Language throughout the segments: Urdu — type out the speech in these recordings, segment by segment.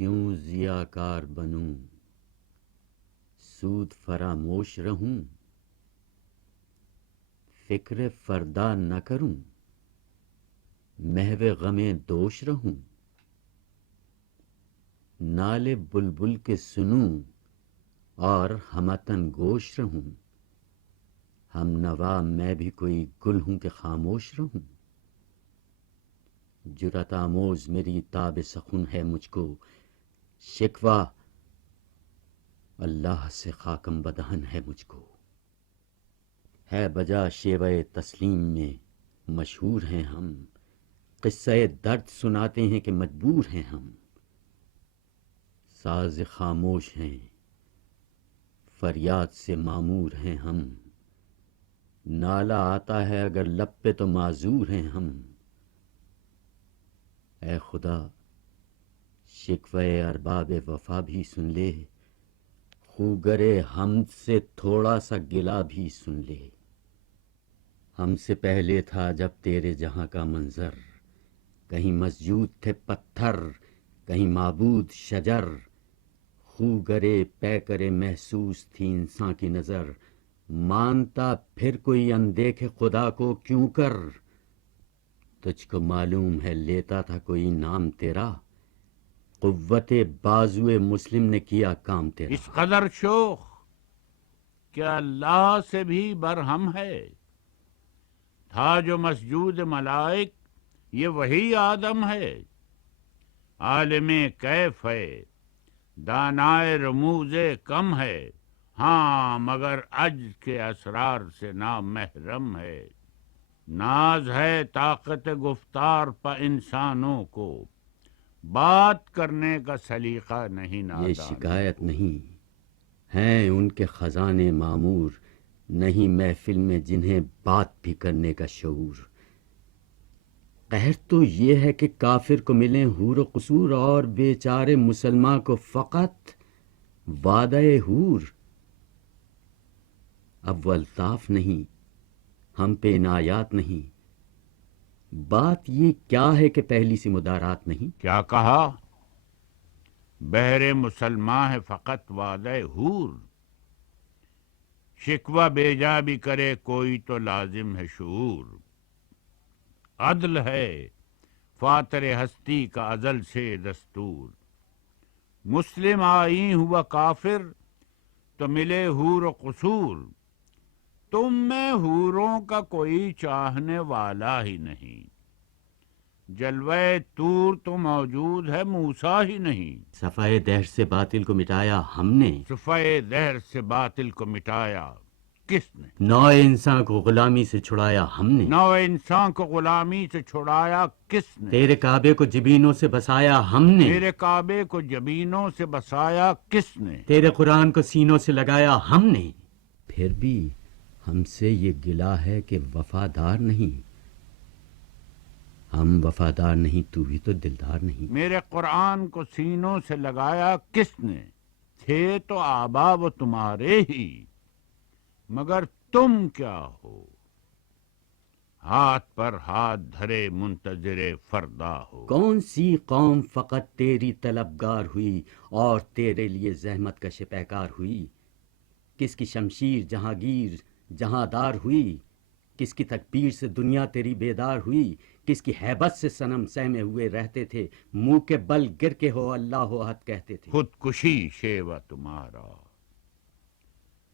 کیوں ضیاءکار بنوں، سود فراموش رہوں، فکر فردا نہ کروں، محو غم دوش رہوں، نالے بلبل کے سنوں اور ہمتن گوش رہوں، ہم نوا میں بھی کوئی گل ہوں کہ خاموش رہوں، جرأت آموز میری تاب سخن ہے مجھ کو، شکوہ اللہ سے خاکم بدہن ہے مجھ کو، ہے بجا شیوہ تسلیم میں مشہور ہیں ہم، قصہ درد سناتے ہیں کہ مجبور ہیں ہم، ساز خاموش ہیں فریاد سے معمور ہیں ہم، نالہ آتا ہے اگر لب پہ تو معذور ہیں ہم، اے خدا شکوہ ارباب وفا بھی سن لے، خوگرے حمد سے تھوڑا سا گلہ بھی سن لے، ہم سے پہلے تھا جب تیرے جہاں کا منظر، کہیں مسجود تھے پتھر کہیں معبود شجر، خوگرے پیکرے محسوس تھی انسان کی نظر، مانتا پھر کوئی اندیکھ خدا کو کیوں کر، تجھ کو معلوم ہے لیتا تھا کوئی نام تیرا، قوت بازوئے مسلم نے کیا کام تیرا، اس قدر شوخ کہ اللہ سے بھی برہم ہے، تھا جو مسجود ملائک یہ وہی آدم ہے، عالم کیف ہے دانائے رموز کم ہے، ہاں مگر عجز کے اسرار سے نامحرم ہے، ناز ہے طاقت گفتار پا انسانوں کو، بات کرنے کا سلیقہ نہیں یہ نادانوں شکایت کو۔ نہیں ہیں ان کے خزانے معمور، نہیں محفل میں جنہیں بات بھی کرنے کا شعور، قہر تو یہ ہے کہ کافر کو ملیں حور و قصور اور بیچارے مسلمان کو فقط وعدہ حور، اب وہ الطاف نہیں ہم پہ عنایات نہیں، بات یہ کیا ہے کہ پہلی سی مدارات نہیں، کیا کہا؟ بہر مسلمان ہے فقط وعدہ حور، شکوہ بیجا بھی کرے کوئی تو لازم ہے شعور، عدل ہے فاتر ہستی کا ازل سے دستور، مسلم آئی ہوا کافر تو ملے حور و قصور، تم میں حوروں کا کوئی چاہنے والا ہی نہیں، جلوہ طور تو موجود ہے موسیٰ ہی نہیں، صفحہ دہر سے باطل کو مٹایا ہم نے، صفحہ دہر سے باطل کو مٹایا کس نے، نوع انسان کو غلامی سے چھڑایا ہم نے، نو انسان کو غلامی سے چھڑایا کس نے، تیرے کعبے کو جبینوں سے بسایا ہم نے، میرے کعبے کو جبینوں سے بسایا کس نے، تیرے قرآن کو سینوں سے لگایا ہم نے، پھر بھی ہم سے یہ گلہ ہے کہ وفادار نہیں، ہم وفادار نہیں تو بھی تو دلدار نہیں، میرے قرآن کو سینوں سے لگایا کس نے، تھے تو آبا وہ تمہارے ہی، مگر تم کیا ہو، ہاتھ پر ہاتھ دھرے منتظر فردا ہو، کون سی قوم فقط تیری طلبگار ہوئی اور تیرے لیے زحمت کا شپہکار ہوئی، کس کی شمشیر جہانگیر جہاندار ہوئی، کس کی تکبیر سے دنیا تیری بیدار ہوئی، کس کی ہیبت سے صنم سہمے ہوئے رہتے تھے، منہ کے بل گر کے ہو اللہ احد کہتے تھے، خودکشی شیوہ تمہارا،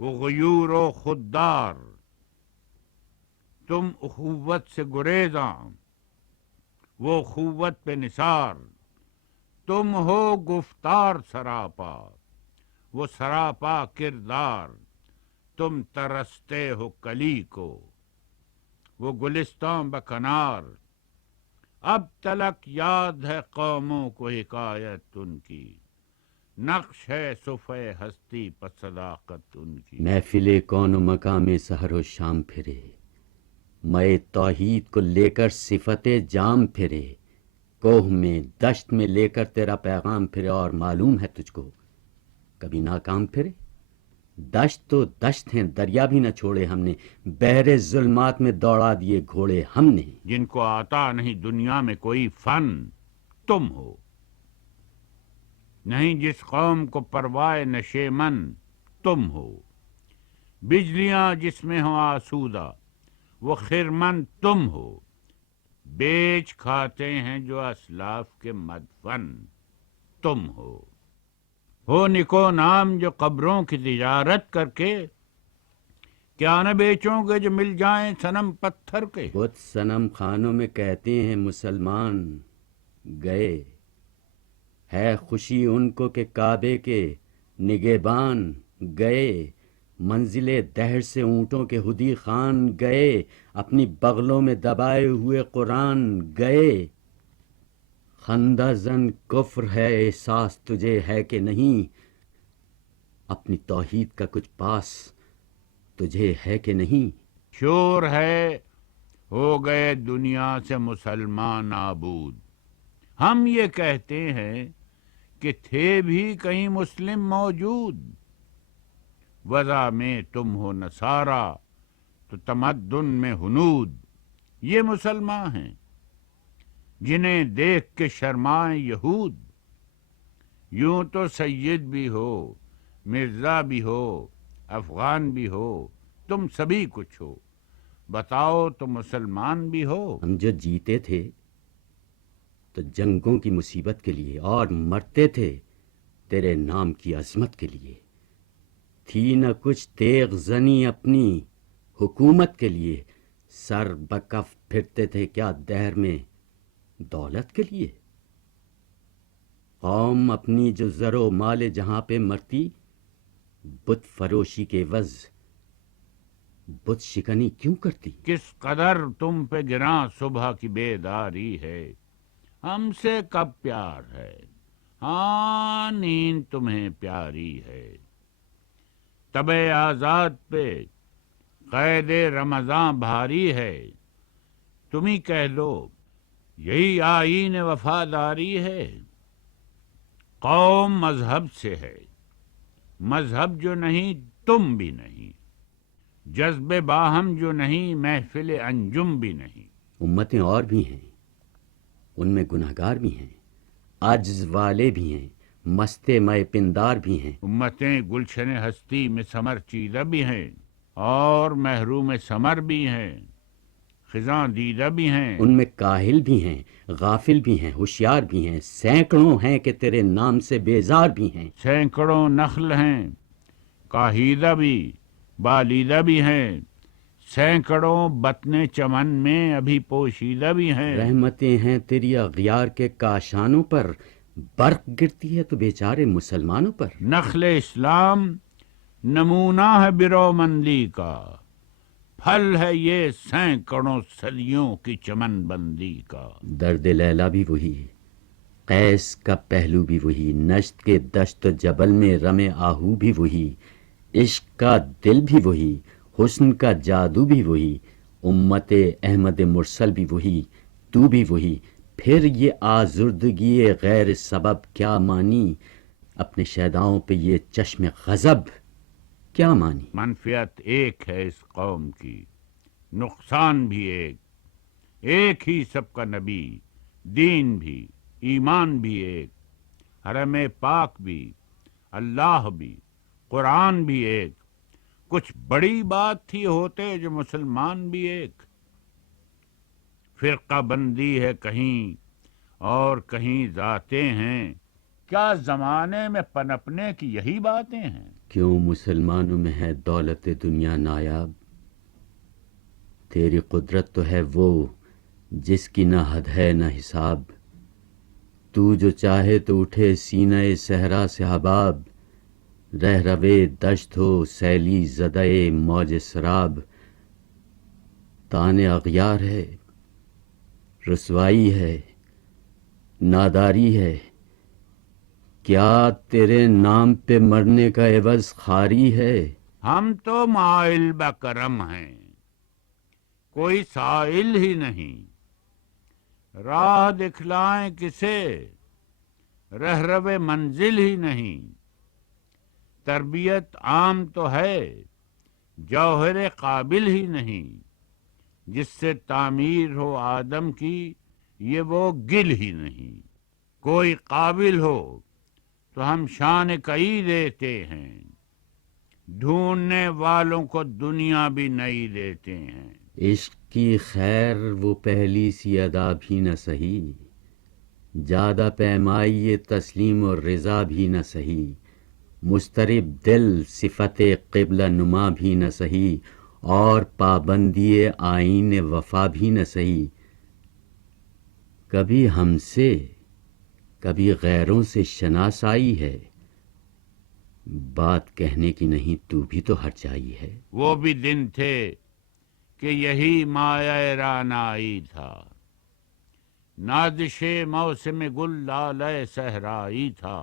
وہ غیور و خوددار، تم اخوت سے گریزاں، وہ اخوت پہ نثار، تم ہو گفتار سراپا، وہ سراپا کردار، تم ترستے ہو کلی کو، وہ گلستان بکنار، اب تلک یاد ہے قوموں کو حکایت ان کی، نقش ہے صفحہ ہستی پر صداقت ان کی، محفل کون و مقام سحر و شام پھرے، میں توحید کو لے کر صفت جام پھرے، کوہ میں دشت میں لے کر تیرا پیغام پھرے اور معلوم ہے تجھ کو کبھی ناکام پھرے، دشت تو دشت ہیں دریا بھی نہ چھوڑے ہم نے، بحر ظلمات میں دوڑا دیے گھوڑے ہم نے، جن کو آتا نہیں دنیا میں کوئی فن تم ہو، نہیں جس قوم کو پروائے نشے من تم ہو، بجلیاں جس میں ہو آسودہ وہ خرمن تم ہو، بیچ کھاتے ہیں جو اسلاف کے مدفن تم ہو نکو نام جو قبروں کی تجارت کر کے، کیا نہ بیچو گے جو مل جائیں صنم پتھر کے؟ بت صنم خانوں میں کہتے ہیں مسلمان گئے، ہے خوشی ان کو کہ کعبے کے نگہبان گئے، منزل دہر سے اونٹوں کے ہدی خان گئے، اپنی بغلوں میں دبائے ہوئے قرآن گئے۔ خندہ زن کفر ہے احساس تجھے ہے کہ نہیں، اپنی توحید کا کچھ پاس تجھے ہے کہ نہیں؟ شور ہے ہو گئے دنیا سے مسلمان نابود، ہم یہ کہتے ہیں کہ تھے بھی کہیں مسلم موجود، وضع میں تم ہو نصارا تو تمدن میں ہنود، یہ مسلمان ہیں جنہیں دیکھ کے شرمائیں یہود، یوں تو سید بھی ہو مرزا بھی ہو افغان بھی ہو تم سبھی کچھ ہو، بتاؤ تو مسلمان بھی ہو۔ ہم جو جیتے تھے تو جنگوں کی مصیبت کے لیے، اور مرتے تھے تیرے نام کی عظمت کے لیے، تھی نہ کچھ تیغ زنی اپنی حکومت کے لیے، سر بکف پھرتے تھے کیا دہر میں دولت کے لیے؟ قوم اپنی جو زر و مال جہاں پہ مرتی، بت فروشی کے عوض بت شکنی کیوں کرتی؟ کس قدر تم پہ گراں صبح کی بیداری ہے، ہم سے کب پیار ہے، ہاں نیند تمہیں پیاری ہے، تب آزاد پہ قید رمضاں بھاری ہے، تم ہی کہہ لو یہی آئین وفاداری ہے۔ قوم مذہب سے ہے، مذہب جو نہیں تم بھی نہیں، جذب باہم جو نہیں محفل انجم بھی نہیں۔ امتیں اور بھی ہیں، ان میں گناہگار بھی ہیں، عجز والے بھی ہیں، مستے مے پندار بھی ہیں، امتیں گلشن ہستی میں ثمر چیدہ بھی ہیں اور محروم ثمر بھی ہیں، خزاں دیدہ بھی ہیں۔ ان میں کاہل بھی ہیں، غافل بھی ہیں، ہوشیار بھی ہیں، سینکڑوں ہیں کہ تیرے نام سے بیزار بھی ہیں۔ سینکڑوں نخل ہیں کاہیدہ بھی بالیدہ بھی ہیں، سینکڑوں بطن چمن میں ابھی پوشیدہ بھی ہیں۔ رحمتیں ہیں تیری اغیار کے کاشانوں پر، برق گرتی ہے تو بیچارے مسلمانوں پر۔ نخل اسلام نمونہ ہے برومندی کا، پھل ہے یہ سینکڑوں صدیوں کی چمن بندی کا۔ درد لیلا بھی وہی، قیس کا پہلو بھی وہی، نشت کے دشت و جبل میں رم آہو بھی وہی، عشق کا دل بھی وہی، حسن کا جادو بھی وہی، امت احمد مرسل بھی وہی، تو بھی وہی، پھر یہ آزردگی غیر سبب کیا مانی، اپنے شیداؤں پہ یہ چشم غضب کیا مانی؟ منفیت ایک ہے اس قوم کی، نقصان بھی ایک ہی سب کا نبی، دین بھی ایمان بھی ایک، حرم پاک بھی اللہ بھی قرآن بھی ایک، کچھ بڑی بات تھی ہوتے جو مسلمان بھی ایک۔ فرقہ بندی ہے کہیں اور کہیں ذاتیں ہیں، کیا زمانے میں پنپنے کی یہی باتیں ہیں؟ کیوں مسلمانوں میں ہے دولت دنیا نایاب، تیری قدرت تو ہے وہ جس کی نہ حد ہے نہ حساب، تو جو چاہے تو اٹھے سینہ صحرا سے حباب، رہ روے دشت ہو سیلی زدہ موج سراب، تان اغیار ہے رسوائی ہے ناداری ہے، کیا تیرے نام پہ مرنے کا عوض خاری ہے؟ ہم تو مائل بکرم ہیں، کوئی سائل ہی نہیں، راہ دکھلائیں کسے رہرو منزل ہی نہیں، تربیت عام تو ہے جوہر قابل ہی نہیں، جس سے تعمیر ہو آدم کی یہ وہ گل ہی نہیں، کوئی قابل ہو تو ہم شان کئی دیتے ہیں، ڈھونڈنے والوں کو دنیا بھی نہیں دیتے ہیں۔ عشق کی خیر وہ پہلی سی ادا بھی نہ سہی، زیادہ پیمائی تسلیم و رضا بھی نہ سہی، مضطرب دل صفت قبلہ نما بھی نہ سہی، اور پابندی آئین وفا بھی نہ سہی۔ کبھی ہم سے کبھی غیروں سے شناسائی ہے، بات کہنے کی نہیں تو بھی تو ہٹ جائی ہے۔ وہ بھی دن تھے کہ یہی مایہ رعنائی تھا، نازش موسم گل لالہ صحرائی تھا،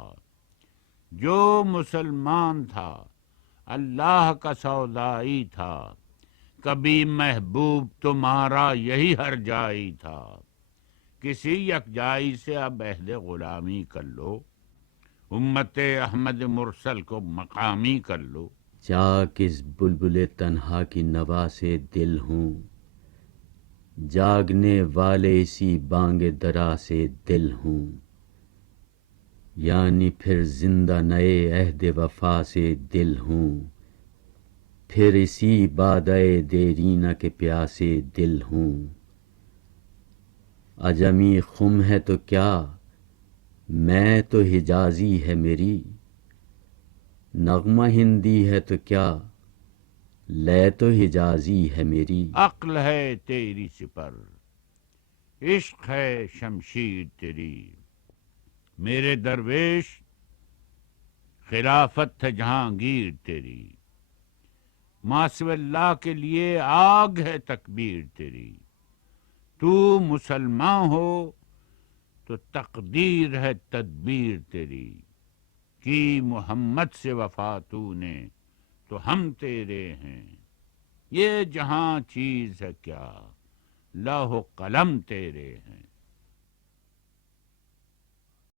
جو مسلمان تھا اللہ کا سودائی تھا، کبھی محبوب تمہارا یہی ہر جائی تھا، کسی یکجائی سے اب عہد غلامی کر لو، امت احمد مرسل کو مقامی کر لو۔ چاک اس بلبل تنہا کی نوا سے دل ہوں، جاگنے والے اسی بانگ درا سے دل ہوں، یعنی پھر زندہ نئے عہد وفا سے دل ہوں، پھر اسی بادئے دیرینہ کے پیاسے دل ہوں۔ عجمی خم ہے تو کیا، میں تو حجازی ہے میری، نغمہ ہندی ہے تو کیا، لے تو حجازی ہے میری۔ عقل ہے تیری سپر، عشق ہے شمشیر تیری، میرے درویش خلافت ہے جہانگیر تیری، ماسو اللہ کے لیے آگ ہے تکبیر تیری، تو مسلمان ہو تو تقدیر ہے تدبیر تیری، کی محمد سے وفا تو نے تو ہم تیرے ہیں، یہ جہاں چیز ہے کیا، لوح و قلم تیرے ہیں۔